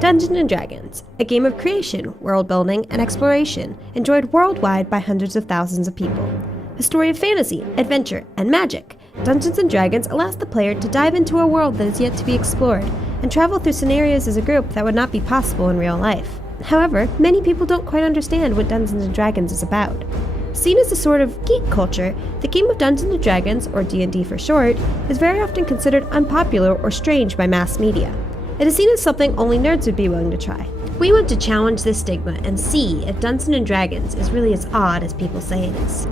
Dungeons & Dragons, a game of creation, world building, and exploration, enjoyed worldwide by hundreds of thousands of people. A story of fantasy, adventure, and magic, Dungeons & Dragons allows the player to dive into a world that is yet to be explored, and travel through scenarios as a group that would not be possible in real life. However, many people don't quite understand what Dungeons & Dragons is about. Seen as a sort of geek culture, the game of Dungeons & Dragons, or D&D for short, is very often considered unpopular or strange by mass media. It is seen as something only nerds would be willing to try. We want to challenge this stigma and see if Dungeons & Dragons is really as odd as people say it is.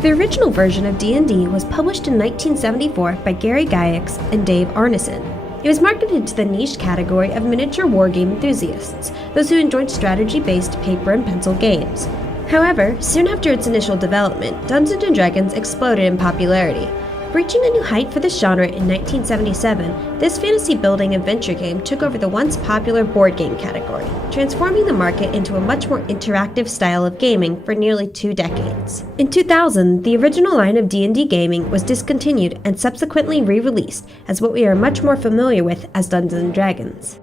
The original version of D&D was published in 1974 by Gary Gygax and Dave Arneson. It was marketed to the niche category of miniature wargame enthusiasts, those who enjoyed strategy-based paper and pencil games. However, soon after its initial development, Dungeons & Dragons exploded in popularity. Reaching a new height for this genre in 1977, this fantasy building adventure game took over the once popular board game category, transforming the market into a much more interactive style of gaming for nearly 2 decades. In 2000, the original line of D&D gaming was discontinued and subsequently re-released as what we are much more familiar with as Dungeons & Dragons.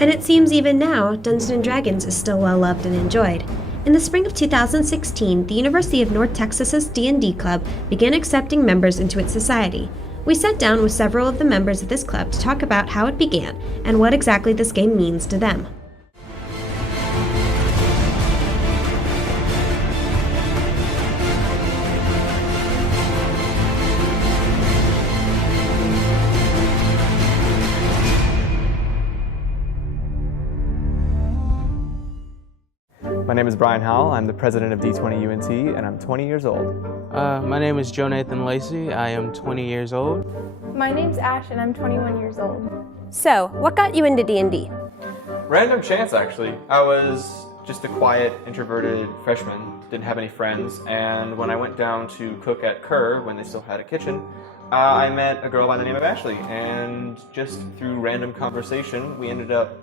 And it seems even now, Dungeons & Dragons is still well loved and enjoyed. In the spring of 2016, the University of North Texas's D&D Club began accepting members into its society. We sat down with several of the members of this club to talk about how it began and what exactly this game means to them. My name is Brian Howell. I'm the president of D20 UNT, and I'm 20 years old. My name is Joe Nathan Lacey. I am 20 years old. My name's Ash, and I'm 21 years old. So, what got you into D&D? Random chance, actually. I was just a quiet, introverted freshman, didn't have any friends, and when I went down to cook at Kerr, when they still had a kitchen, I met a girl by the name of Ashley, and just through random conversation, we ended up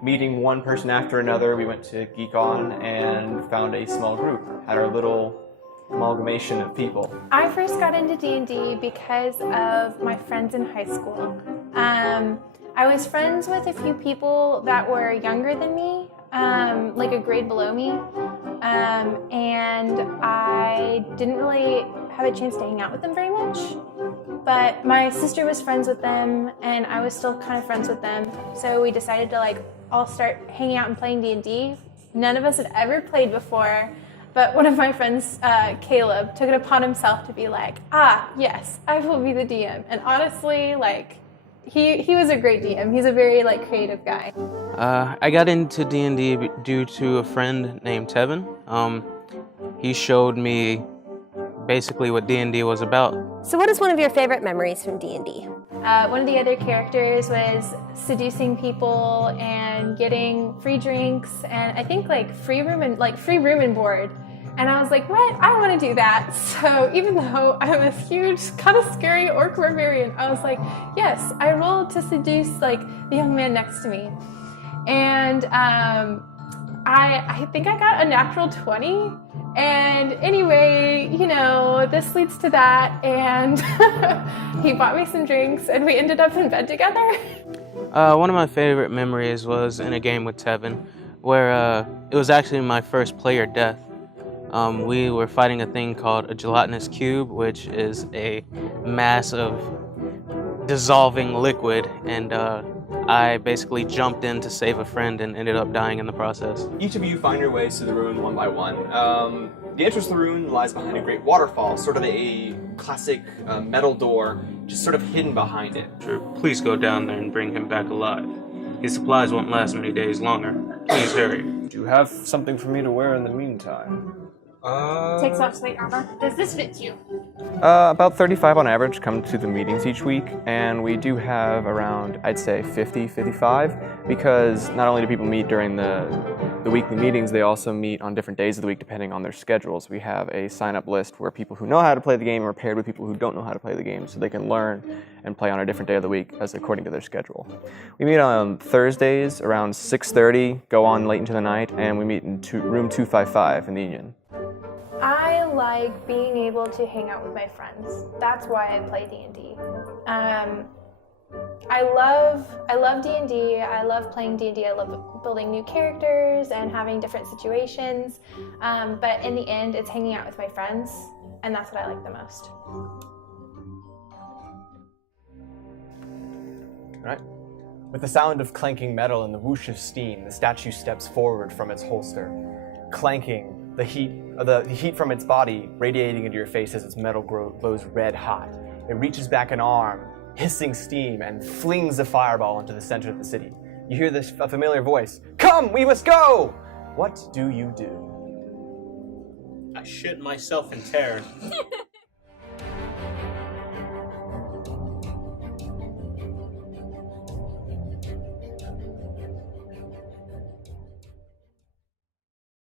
meeting one person after another. We went to GeekOn and found a small group, had our little amalgamation of people. I first got into D&D because of my friends in high school. I was friends with a few people that were younger than me, like a grade below me, and I didn't really have a chance to hang out with them very much. But my sister was friends with them, and I was still kind of friends with them, so we decided to all start hanging out and playing D&D. None of us had ever played before, but one of my friends, Caleb, took it upon himself to be like, yes, I will be the DM. And honestly, he was a great DM. He's a very creative guy. I got into D&D due to a friend named Tevin. He showed me basically what D&D was about. So what is one of your favorite memories from D&D? One of the other characters was seducing people and getting free drinks and I think free room and board. And I was like, what? I want to do that. So even though I'm a huge, kind of scary orc barbarian, I was like, yes, I rolled to seduce the young man next to me. And I think I got a natural 20. And anyway, this leads to that, and he bought me some drinks, and we ended up in bed together. One of my favorite memories was in a game with Tevin, where it was actually my first player death. We were fighting a thing called a gelatinous cube, which is a mass of dissolving liquid, and I basically jumped in to save a friend and ended up dying in the process. Each of you find your ways to the ruin one by one. The entrance to the ruin lies behind a great waterfall, sort of a classic metal door, just sort of hidden behind it. Sure, please go down there and bring him back alive. His supplies won't last many days longer. Please hurry. Do you have something for me to wear in the meantime? Takes off plate armor. Does this fit you? About 35 on average come to the meetings each week, and we do have around, I'd say, 50, 55, because not only do people meet during the weekly meetings, they also meet on different days of the week depending on their schedules. We have a sign-up list where people who know how to play the game are paired with people who don't know how to play the game so they can learn and play on a different day of the week as according to their schedule. We meet on Thursdays around 6:30, go on late into the night, and we meet in room 255 in the Union. I like being able to hang out with my friends. That's why I play D&D. I love D&D. I love playing D&D. I love building new characters and having different situations. But in the end, it's hanging out with my friends, and that's what I like the most. All right. With the sound of clanking metal and the whoosh of steam, the statue steps forward from its holster, clanking, the heat from its body radiating into your face as its metal glows red hot. It reaches back an arm, hissing steam, and flings a fireball into the center of the city. You hear a familiar voice. Come, we must go! What do you do? I shit myself in terror.